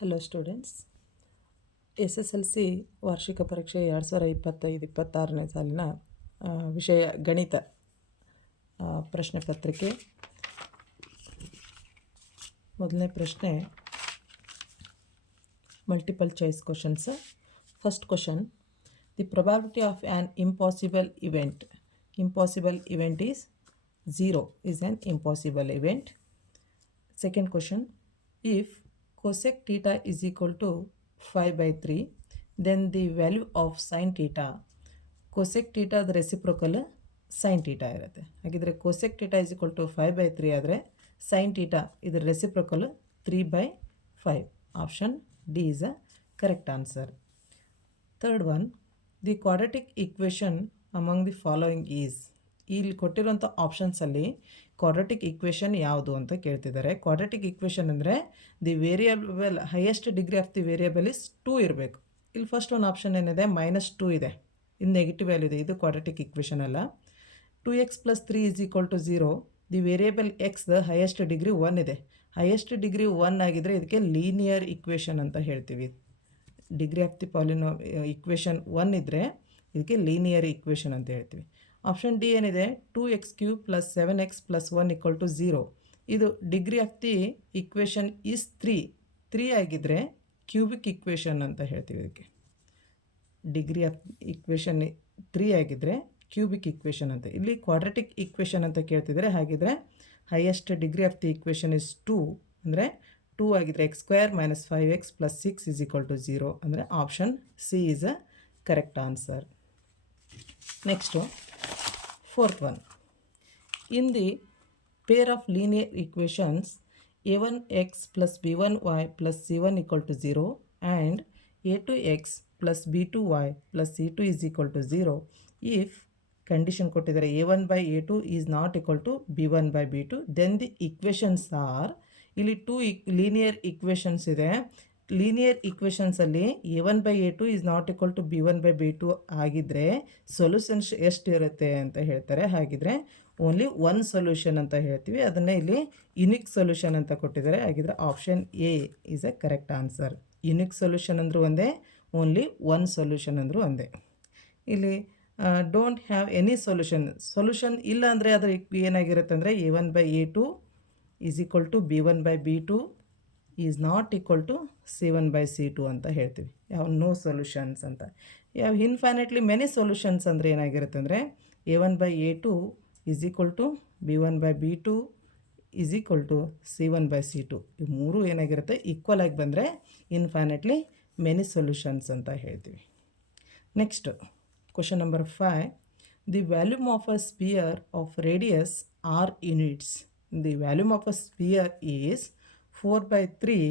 Hello students, SSLC ವಾರ್ಷಿಕ ಪರೀಕ್ಷೆ 2025-26ನೇ ಸಾಲಿನ ವಿಷಯ ಗಣಿತ ಪ್ರಶ್ನೆ ಪತ್ರಿಕೆ. ಮೊದಲನೇ ಪ್ರಶ್ನೆ multiple choice questions. First question, the probability of an impossible event is 0 is an impossible event. Second question, if cosec theta is equal to 5/3, then the value of sin theta, cosec theta the reciprocal sin theta ಇರುತ್ತೆ. ಹಾಗಿದ್ರೆ cosec theta is equal to 5/3 ಆದರೆ sin theta ಇದರ reciprocal 3/5. Option D is a correct answer. Third one, the quadratic equation among the following is. ಇಲ್ಲಿ ಕೊಟ್ಟಿರುವಂಥ ಆಪ್ಷನ್ಸಲ್ಲಿ quadratic equation ಯಾವುದು ಅಂತ ಕೇಳ್ತಿದ್ದಾರೆ. Quadratic equation ಅಂದರೆ the variable highest degree of the variable is 2 ಇರಬೇಕು. ಇಲ್ಲಿ ಫಸ್ಟ್ ಒಂದು ಆಪ್ಷನ್ ಏನಿದೆ, -2 ಇದೆ, ಇದು ನೆಗೆಟಿವ್ ವ್ಯಾಲ್ಯೂ ಇದೆ, ಇದು ಕ್ವಾಡ್ರಾಟಿಕ್ ಈಕ್ವೇಷನ್ ಅಲ್ಲ. 2x + 3 = 0, the variable X highest degree 1 ಇದೆ. ಹೈಯೆಸ್ಟ್ ಡಿಗ್ರಿ 1 ಆಗಿದ್ರೆ ಇದಕ್ಕೆ ಲೀನಿಯರ್ ಈಕ್ವೇಷನ್ ಅಂತ ಹೇಳ್ತೀವಿ. ಡಿಗ್ರಿ ಆಫ್ ದಿ ಈಕ್ವೇಷನ್ 1 ಇದ್ದರೆ ಇದಕ್ಕೆ ಲೀನಿಯರ್ ಈಕ್ವೇಷನ್ ಅಂತ ಹೇಳ್ತೀವಿ. ಆಪ್ಷನ್ ಡಿ ಏನಿದೆ, 2x³ + 7x + 1 = 0, ಇದು degree of the equation is 3 ಆಗಿದ್ದರೆ ಕ್ಯೂಬಿಕ್ ಈಕ್ವೇಷನ್ ಅಂತ ಹೇಳ್ತೀವಿ. ಇದಕ್ಕೆ ಡಿಗ್ರಿ ಆಫ್ ಈಕ್ವೇಷನ್ 3 ಆಗಿದ್ದರೆ ಕ್ಯೂಬಿಕ್ ಈಕ್ವೇಷನ್ ಅಂತ. ಇಲ್ಲಿ ಕ್ವಾಡ್ರಾಟಿಕ್ ಈಕ್ವೇಷನ್ ಅಂತ ಕೇಳ್ತಿದ್ದಾರೆ. ಹಾಗಿದ್ರೆ highest degree of the equation is 2 ಅಂದರೆ 2 ಆಗಿದ್ರೆ x² - 5x + 6 = 0 ಅಂದರೆ option C is a correct answer. Next fourth one, in the pair of linear equations a1x + b1y + c1 = 0 and a2x + b2y + c2 = 0, if condition ಕೊಟ್ಟಿದ್ದಾರೆ a1/a2 is not equal to b1/b2, then the equations are, ಇಲ್ಲಿ 2 linear equations ಇದೆ. Linear ಈಕ್ವೇಷನ್ಸಲ್ಲಿ a1/a2 is not equal to b1/b2 ಆಗಿದ್ದರೆ solutions ಎಷ್ಟು ಇರುತ್ತೆ ಅಂತ ಹೇಳ್ತಾರೆ. ಹಾಗಿದ್ರೆ ಓನ್ಲಿ 1 ಸೊಲ್ಯೂಷನ್ ಅಂತ ಹೇಳ್ತೀವಿ. ಅದನ್ನೇ ಇಲ್ಲಿ ಯುನಿಕ್ ಸೊಲ್ಯೂಷನ್ ಅಂತ ಕೊಟ್ಟಿದ್ದಾರೆ. ಹಾಗಿದ್ರೆ option A is A correct answer. Unique solution ಅಂದರೂ ಒಂದೇ, ಓನ್ಲಿ 1 ಸೊಲ್ಯೂಷನ್ ಅಂದರೂ ಒಂದೇ. ಇಲ್ಲಿ ಡೋಂಟ್ ಹ್ಯಾವ್ ಎನಿ ಸೊಲ್ಯೂಷನ್ ಇಲ್ಲ ಅಂದರೆ ಅದರ ಏನಾಗಿರುತ್ತೆ ಅಂದರೆ a1/a2 = b1/b2 is not equal to c1/c2 ಅಂತ ಹೇಳ್ತೀವಿ. ಯಾವ ನೋ ಸೊಲ್ಯೂಷನ್ಸ್ ಅಂತ. ಯಾವ ಇನ್ಫೈನೈಟ್ಲಿ ಮೆನಿ ಸೊಲ್ಯೂಷನ್ಸ್ ಅಂದರೆ ಏನಾಗಿರುತ್ತೆ ಅಂದರೆ a1/a2 = b1/b2 = c1/c2. ಈ ಮೂರು ಏನಾಗಿರುತ್ತೆ ಈಕ್ವಲ್ ಆಗಿ ಬಂದರೆ ಇನ್ಫೈನೈಟ್ಲಿ ಮೆನಿ ಸೊಲ್ಯೂಷನ್ಸ್ ಅಂತ ಹೇಳ್ತೀವಿ. Next question number 5, the volume of a sphere of radius r units. The volume of a sphere is 4/3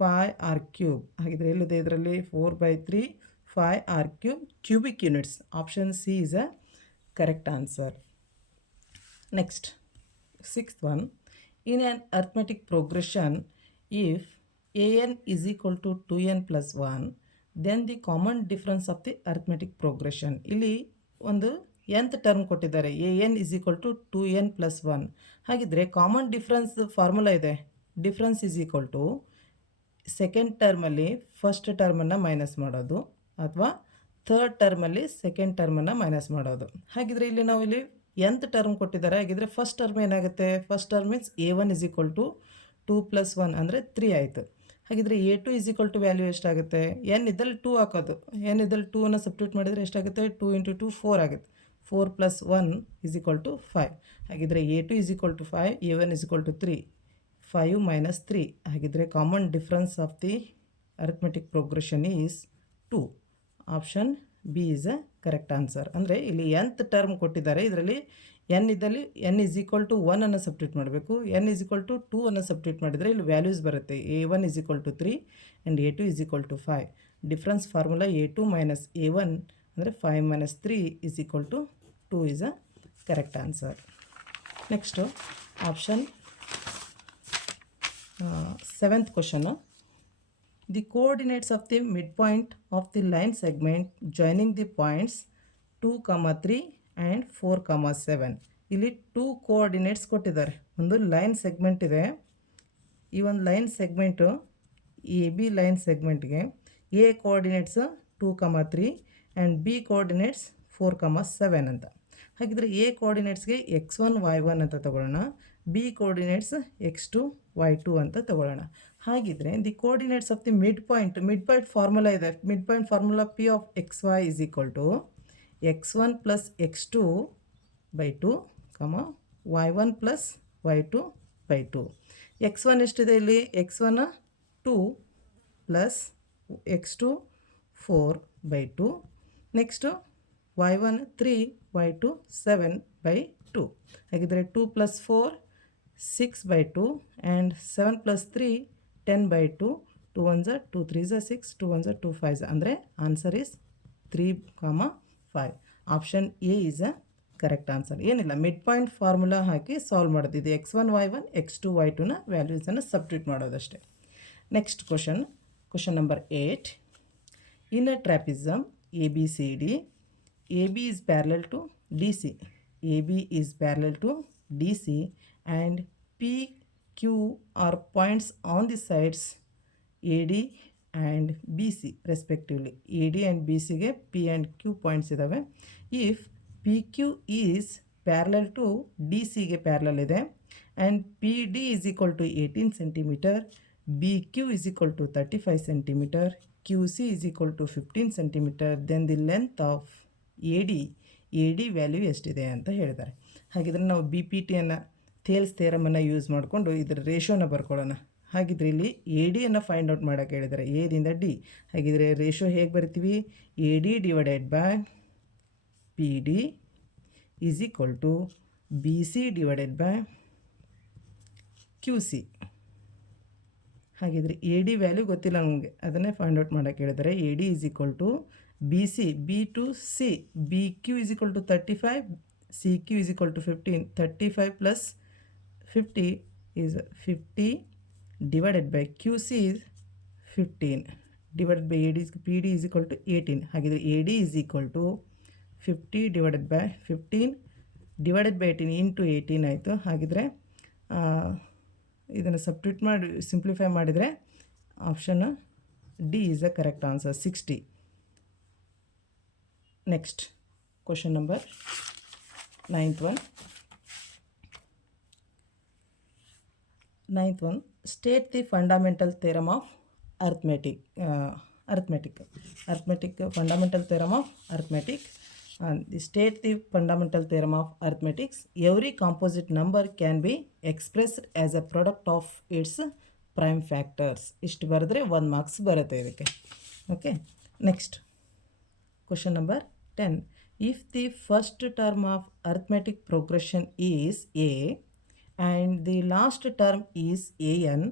5r³ ಹಾಗಿದ್ರೆ ಎಲ್ಲಿದೆ ಇದರಲ್ಲಿ 4/3 5r³ cubic units. Option C is a correct answer. Next 6th one, in an arithmetic progression if an is equal to 2n + 1, then the common difference of the arithmetic progression. ಇಲ್ಲಿ ಒಂದು nth term ಕೊಟ್ಟಿದ್ದಾರೆ, an is equal to 2n + 1. ಹಾಗಿದ್ರೆ common difference formula ಇದೆ, difference is equal to second ಟರ್ಮಲ್ಲಿ first ಟರ್ಮನ್ನು minus ಮಾಡೋದು ಅಥವಾ third ಟರ್ಮಲ್ಲಿ ಸೆಕೆಂಡ್ ಟರ್ಮನ್ನು ಮೈನಸ್ ಮಾಡೋದು. ಹಾಗಿದ್ರೆ ಇಲ್ಲಿ ನಾವು ಇಲ್ಲಿ nth ಟರ್ಮ್ ಕೊಟ್ಟಿದ್ದಾರೆ. ಹಾಗಿದ್ರೆ ಫಸ್ಟ್ ಟರ್ಮ್ ಏನಾಗುತ್ತೆ, ಫಸ್ಟ್ ಟರ್ಮ್ ಮೀನ್ಸ್ a1 = 2 + 1 ಅಂದರೆ 3 ಆಯಿತು. ಹಾಗಿದ್ರೆ a2 = ವ್ಯಾಲ್ಯೂ ಎಷ್ಟಾಗುತ್ತೆ, n ಇದ್ದಲ್ಲಿ 2 ಹಾಕೋದು, n ಇದ್ದಲ್ಲಿ 2 ಸಬ್ಸ್ಟಿಟ್ಯೂಟ್ ಮಾಡಿದರೆ ಎಷ್ಟಾಗುತ್ತೆ, 2 × 2 4 ಆಗುತ್ತೆ. 4 + 1 = 5. ಹಾಗಿದ್ರೆ a2 = 5, a1 = 3, 5 - 3. ಹಾಗಿದ್ರೆ common difference of the arithmetic progression is 2. Option B is a correct answer. ಅಂದರೆ ಇಲ್ಲಿ nth ಟರ್ಮ್ ಕೊಟ್ಟಿದ್ದಾರೆ, ಇದರಲ್ಲಿ n ಇದ್ದಲ್ಲಿ n = 1 ಅನ್ನು ಸಬ್ಸ್ಟಿಟ್ಯೂಟ್ ಮಾಡಬೇಕು, n = 2 ಅನ್ನು ಸಬ್ಸ್ಟಿಟ್ಯೂಟ್ ಮಾಡಿದರೆ ಇಲ್ಲಿ ವ್ಯಾಲ್ಯೂಸ್ ಬರುತ್ತೆ. a1 = 3 and a2 = 5. Difference formula a2 - a1 ಅಂದರೆ 5 - 3 = 2 is a correct answer. Next option 7th question, the coordinates of the midpoint of the line segment joining the points 2, 3 and 4, 7. ಇಲ್ಲಿ 2 coordinates ಕೊಟ್ಟಿದ್ದಾರೆ. ಒಂದು line segment ಇದೆ, ಈ ಒಂದು line segment A B line ಸೆಗ್ಮೆಂಟ್ಗೆ A coordinates 2,3 and B coordinates 4,7 ಅಂತ. ಹಾಗಿದ್ರೆ A ಕೋಆರ್ಡಿನೇಟ್ಸ್ಗೆ x1 y1 ಅಂತ ತಗೊಳ್ಳೋಣ, ಬಿ ಕೋಆರ್ಡಿನೇಟ್ಸ್ x2 y2 ಅಂತ ತಗೊಳ್ಳೋಣ. ಹಾಗಿದ್ರೆ the coordinates of the mid point formula ಇದೆ. Mid point formula P of xy is equal to x1 plus x2 by 2, y1 plus y2 by 2. x1 ಎಷ್ಟಿದೆ ಇಲ್ಲಿ? x1 2 plus x2 4 by 2. Next y1 3, y2 7 by 2. ಹಾಗಿದ್ರೆ 2 plus 4 6 by 2 and 7 plus 3 10 by 2. 2 1 2 3 6, 2 1 2 5. ಅಂದರೆ answer is 3, 5. Option A is a correct answer. ಏನಿಲ್ಲ, mid point formula ಹಾಕಿ solve ಮಾಡೋದಿದೆ. x1 y1 x2 y2ನ ವ್ಯಾಲ್ಯೂಸನ್ನು substitute ಮಾಡೋದಷ್ಟೇ. Next question number 8. In a trapezium ABCD, AB is parallel to DC, AB is parallel to DC and PQ are points on the sides AD and BC respectively. AD and BC ಗೆ P and Q points ಇದ್ದಾವೆ. If PQ is parallel to DC ಗೆ parallel ಇದೆ and PD is equal to 18 cm, BQ is equal to 35 cm, QC is equal to 15 cm, then the length of AD value ಎಷ್ಟಿದೆ ಅಂತ ಹೇಳಿದ್ದಾರೆ. ಹಾಗಿದ್ರೆ ನಾವು BPTಯನ್ನು Thales ಥಿಯರಮನ್ನು use ಮಾಡಿಕೊಂಡು ಇದರ ರೇಷೋನ ಬರ್ಕೊಳ್ಳೋಣ. ಹಾಗಿದ್ರೆ ಇಲ್ಲಿ ADಯನ್ನು ಫೈಂಡ್ ಔಟ್ ಮಾಡೋಕ್ಕೆ ಹೇಳಿದ್ದಾರೆ, ಎದಿಂದ ಡಿ. ಹಾಗಿದ್ರೆ ರೇಷೋ ಹೇಗೆ ಬರ್ತೀವಿ? AD divided by PD is equal to BC divided by QC. ಹಾಗಿದ್ರೆ AD ವ್ಯಾಲ್ಯೂ ಗೊತ್ತಿಲ್ಲ ನಮಗೆ, ಅದನ್ನೇ ಫೈಂಡ್ ಔಟ್ ಮಾಡೋಕ್ಕೆ ಹೇಳಿದ್ದಾರೆ. AD is equal to BC, B to C, BQ is equal to 35, CQ is equal to 15. 35 plus 50 is 50 divided by QC is 15 divided by PD is equal to 18. ಹಾಗಿದ್ರೆ AD is equal to 50 divided by 15 divided by 18 into 18 ಆಯಿತು. ಹಾಗಿದ್ರೆ ಇದನ್ನು substitute ಮಾಡಿ simplify ಮಾಡಿದರೆ option D is the correct answer, 60. Next, question number 9th one. State the fundamental theorem of arithmetic. Fundamental theorem of arithmetic. And state the fundamental theorem of arithmetics. Every composite number can be expressed as a product of its prime factors. ಇಷ್ಟು ಬರೆದ್ರೆ 1 marks ಬರುತ್ತೆ ಇದಕ್ಕೆ. Okay, next question number 10. If the first term of arithmetic progression is a and the last term is an,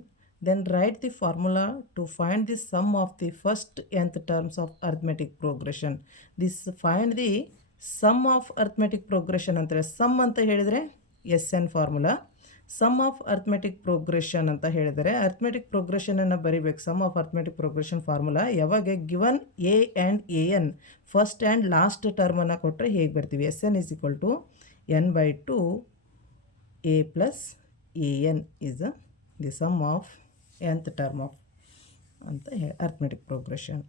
then write the formula to find the sum of the first nth terms of arithmetic progression. This find the sum of arithmetic progression ಅಂತಾರೆ. Sum ಅಂತ ಹೇಳಿದರೆ SN formula, sum of arithmetic progression ಅಂತ ಹೇಳಿದರೆ arithmetic ಪ್ರೋಗ್ರೆಷನನ್ನು ಬರಿಬೇಕು. Sum of arithmetic progression formula ಯಾವಾಗ given A and A N first and last ಟರ್ಮನ್ನು ಕೊಟ್ಟರೆ ಹೇಗೆ ಬರ್ತೀವಿ? SN is equal to n/2 a plus AN is the sum of nth term of an arithmetic progression.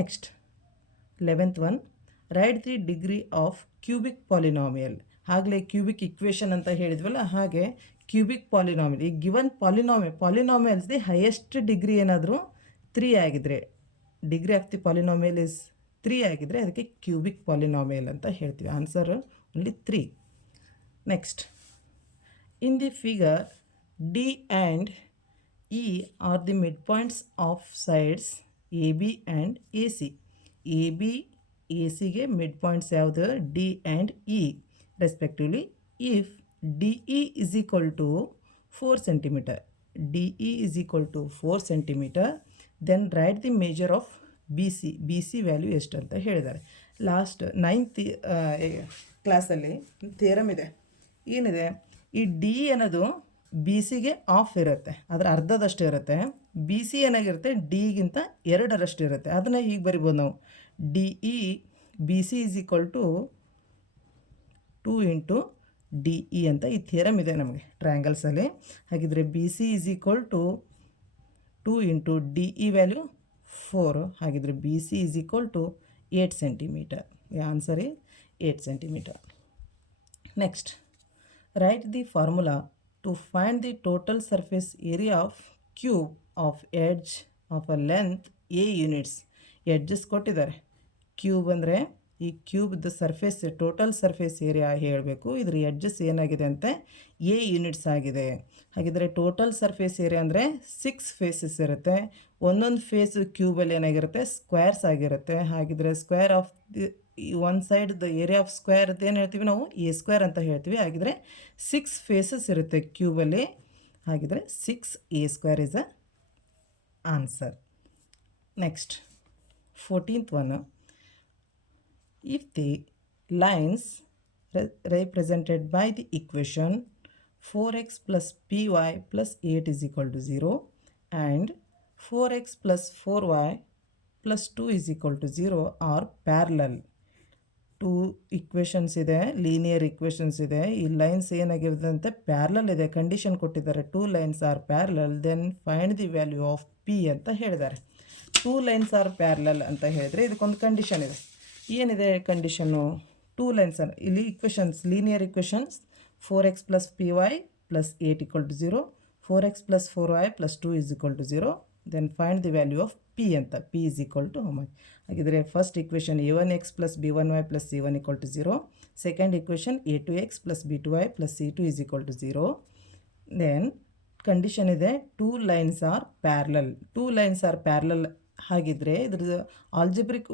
Next 11th one. Write the degree of cubic polynomial. ಆಗಲೇ cubic equation ಅಂತ ಹೇಳಿದ್ವಲ್ಲ, ಹಾಗೆ cubic polynomial. ಈ given polynomials the highest degree ಏನಾದರೂ 3 ಆಗಿದ್ರೆ, degree of the polynomial is 3 ಆಗಿದ್ರೆ ಅದಕ್ಕೆ cubic polynomial ಅಂತ ಹೇಳ್ತೀವಿ. Answer only 3. Next, in the figure D and E are the mid points of sides AB and AC. AB ACಗೆ mid points ಯಾವುದು? D and E respectively. ಇಫ್ DE is equal to 4 cm, DE is equal to 4 cm, then write the measure of BC value ಎಷ್ಟು ಅಂತ ಹೇಳಿದ್ದಾರೆ. Last 9th ಕ್ಲಾಸಲ್ಲಿ theorem ಇದೆ. ಏನಿದೆ? ಈ ಡಿ ಅನ್ನೋದು BCಗೆ ಆಫ್ ಇರುತ್ತೆ, ಅದರ ಅರ್ಧದಷ್ಟು ಇರುತ್ತೆ. BC ಏನಾಗಿರುತ್ತೆ? ಡಿಗಿಂತ 2ರಷ್ಟು ಇರುತ್ತೆ. ಅದನ್ನು ಹೀಗೆ ಬರಿಬೋದು ನಾವು, DE BC is equal to 2 into DE ಅಂತ ಈ ಥಿಯರಮ್ ಇದೆ ನಮಗೆ ಟ್ರಯಾಂಗಲ್ಸಲ್ಲಿ. ಹಾಗಿದ್ರೆ BC is equal to 2 2 into D E value 4 ಹಾಗಿದ್ರೆ B C is equal to 8 centimetre. The answer is 8 centimetre. Next, write the formula to find the total surface area of cube of edge of a length a units. Edges ಕೊಟ್ಟಿದ್ದಾರೆ. Cube ಅಂದರೆ ಈ ಕ್ಯೂಬ್ದು surface total surface area ಹೇಳಬೇಕು. ಇದ್ರ edges ಏನಾಗಿದೆ ಅಂತೆ A units ಆಗಿದೆ. ಹಾಗಿದ್ರೆ total surface area ಅಂದರೆ 6 ಫೇಸಸ್ ಇರುತ್ತೆ. ಒಂದೊಂದು ಫೇಸ್ ಕ್ಯೂಬಲ್ಲಿ ಏನಾಗಿರುತ್ತೆ ಸ್ಕ್ವೇರ್ಸ್ ಆಗಿರುತ್ತೆ. ಹಾಗಿದ್ರೆ square of the one side the area of square ಏನು ಹೇಳ್ತೀವಿ ನಾವು ಎ ಸ್ಕ್ವೇರ್ ಅಂತ ಹೇಳ್ತೀವಿ. ಹಾಗಿದ್ರೆ 6 ಫೇಸಸ್ ಇರುತ್ತೆ ಕ್ಯೂಬಲ್ಲಿ. ಹಾಗಿದ್ರೆ 6 A square is a answer. Next 14th one, if the lines represented by the equation 4x plus py plus 8 is equal to 0 and 4x plus 4y plus 2 is equal to 0 are parallel. 2 equations ಇದೆ, linear equations ಇದೆ. ಈ lines ಏನಾಗಿದೆ ಅಂತ parallel ಇದೆ. Condition ಕೊಟ್ಟಿದ್ದಾರೆ 2 lines are parallel, then find the value of P ಅಂತ ಹೇಳಿದ್ದಾರೆ. 2 lines are parallel ಅಂತ ಹೇಳಿದರೆ ಇದಕ್ಕೊಂದು ಕಂಡೀಷನ್ ಇದೆ. ಏನಿದೆ ಕಂಡೀಷನ್ನು? 2 ಲೈನ್ಸ್ ಇಲ್ಲಿ equations, linear equations 4x plus P Y plus 8 equal to 0, 4x plus 4y plus 2 is equal to 0, then find the value of P ಅಂತ. P is equal to how much? ಹಾಗಿದ್ರೆ first equation a1x plus b1y plus c1 equal to 0. Second equation a2x plus b2y plus c2 is equal to 0. Then condition ಇದೆ 2 lines are parallel. 2 lines are parallel ಹಾಗಿದ್ರೆ ಇದ್ರದ್ದು algebraic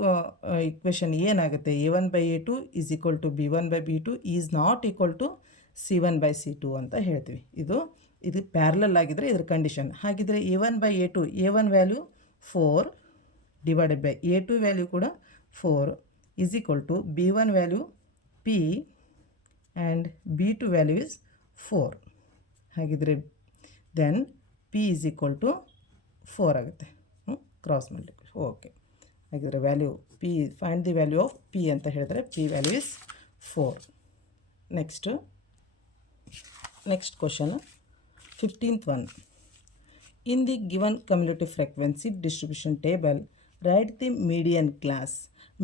equation ಏನಾಗುತ್ತೆ? a1/a2 is equal to b1/b2 is not equal to c1/c2 ಅಂತ ಹೇಳ್ತೀವಿ. ಇದು parallel ಆಗಿದ್ರೆ ಇದ್ರ condition. ಹಾಗಿದ್ರೆ a1/a2, a1 value 4 divided by a2 value ಕೂಡ 4 is equal to b1 value p and b2 value is 4. ಹಾಗಿದ್ರೆ then p is equal to 4 ಆಗುತ್ತೆ. Cross multiplication. Okay, ಹಾಗಿದ್ರೆ value P, find the value of P ಅಂತ ಹೇಳಿದ್ರೆ P value is 4. Next question 15th one. In the given cumulative frequency distribution table, write the median class.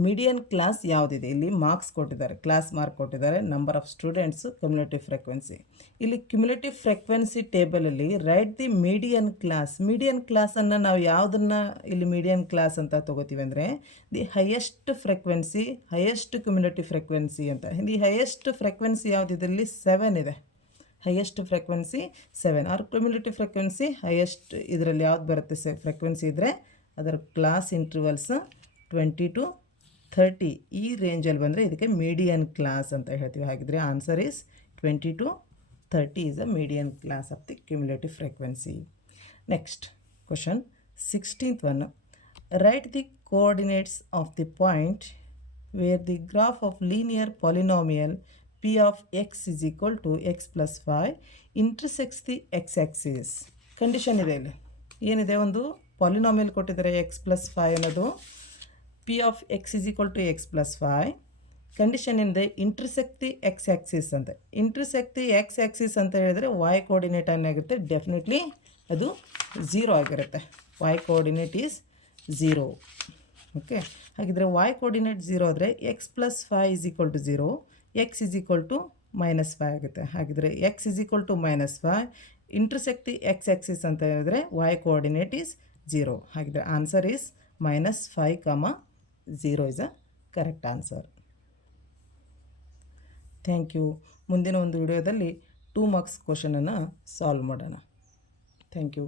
Median class ಯಾವುದಿದೆ? ಇಲ್ಲಿ marks ಕೊಟ್ಟಿದ್ದಾರೆ, class mark ಕೊಟ್ಟಿದ್ದಾರೆ, number of students, cumulative frequency. ಇಲ್ಲಿ cumulative frequency ಟೇಬಲಲ್ಲಿ write the median class. ಮೀಡಿಯನ್ ಕ್ಲಾಸನ್ನು ನಾವು ಯಾವುದನ್ನು ಇಲ್ಲಿ ಮೀಡಿಯನ್ ಕ್ಲಾಸ್ ಅಂತ ತೊಗೋತೀವಿ ಅಂದರೆ the highest frequency, highest cumulative frequency ಅಂತ. ದಿ ಹೈಯೆಸ್ಟ್ ಫ್ರೀಕ್ವೆನ್ಸಿ ಯಾವುದಿದೆ? 7 ಇದೆ. Highest frequency 7 or cumulative frequency highest. ಇದರಲ್ಲಿ ಯಾವ್ದು ಬರುತ್ತೆ ಫ್ರೀಕ್ವೆನ್ಸಿ ಇದ್ದರೆ ಅದರ ಕ್ಲಾಸ್ ಇಂಟರ್ವಲ್ಸ್ 20 to 30 ಈ ರೇಂಜಲ್ಲಿ ಬಂದರೆ ಇದಕ್ಕೆ ಮೀಡಿಯನ್ ಕ್ಲಾಸ್ ಅಂತ ಹೇಳ್ತೀವಿ. ಹಾಗಿದ್ರೆ answer is 20 to 30 is a median class of the cumulative frequency. Next question 16th one. Write the coordinates of the point where the graph of linear polynomial p of x is equal to x plus 5 intersects the x-axis. Condition ಇದೆ ಇಲ್ಲಿ. ಏನಿದೆ? ಒಂದು polynomial ಕೊಟ್ಟಿದ್ದಾರೆ x plus 5 ಅನ್ನೋದು. p of x is equal to x plus 5. Condition ಏನಿದೆ? Intersect the X axis ಅಂತ. Intersect the X axis ಅಂತ ಹೇಳಿದರೆ y ಕೋಆರ್ಡಿನೇಟ್ ಏನಾಗಿರುತ್ತೆ? ಡೆಫಿನೆಟ್ಲಿ ಅದು 0 ಆಗಿರುತ್ತೆ. y coordinate is 0. ಓಕೆ, ಹಾಗಿದ್ರೆ y ಕೋಆರ್ಡಿನೇಟ್ 0 ಆದರೆ x plus 5 is equal to 0, x is equal to -5 ಆಗುತ್ತೆ. ಹಾಗಿದ್ರೆ x is equal to -5 intersect the X axis ಅಂತ ಹೇಳಿದ್ರೆ y ಕೋಆರ್ಡಿನೇಟ್ ಈಸ್ 0. ಹಾಗಿದ್ರೆ answer is -5, 0 is a correct answer. Thank you. ಮುಂದಿನ ಒಂದು ವಿಡಿಯೋದಲ್ಲಿ 2 ಮಾರ್ಕ್ಸ್ ಕ್ವಶನನ್ನು ಸಾಲ್ವ್ ಮಾಡೋಣ. Thank you.